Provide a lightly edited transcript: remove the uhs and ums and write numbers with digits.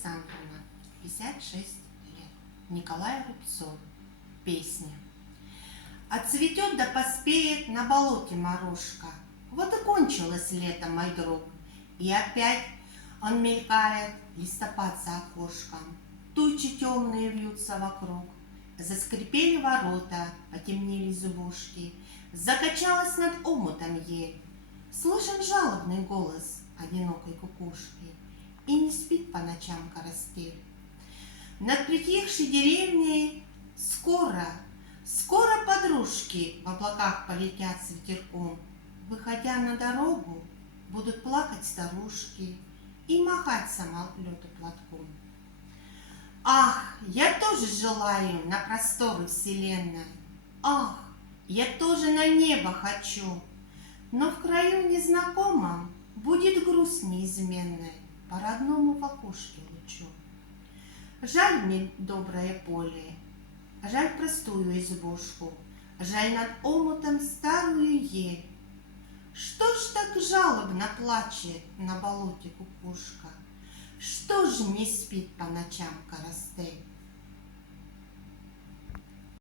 Александровна, 56 лет. Николай Рубцов. Песня. Отцветет да поспеет на болоте морожка. Вот и кончилось лето, мой друг. И опять он мелькает, листопад за окошком. Тучи темные вьются вокруг. Заскрипели ворота, потемнели зубушки. Закачалась над омутом ель. Слышен жалобный голос одинокой кукушки. И не спит по ночам карастель. Над притихшей деревней скоро подружки в облаках полетят с ветерком. Выходя на дорогу, будут плакать старушки и махать самолету платком. Ах, я тоже желаю на просторы вселенной. Ах, я тоже на небо хочу. Но в краю незнакомом будет грусть неизменной по родному в окошке лучу. Жаль мне доброе поле, жаль простую избушку, жаль над омутом старую ель. Что ж так жалобно плачет на болоте кукушка? Что ж не спит по ночам карастель?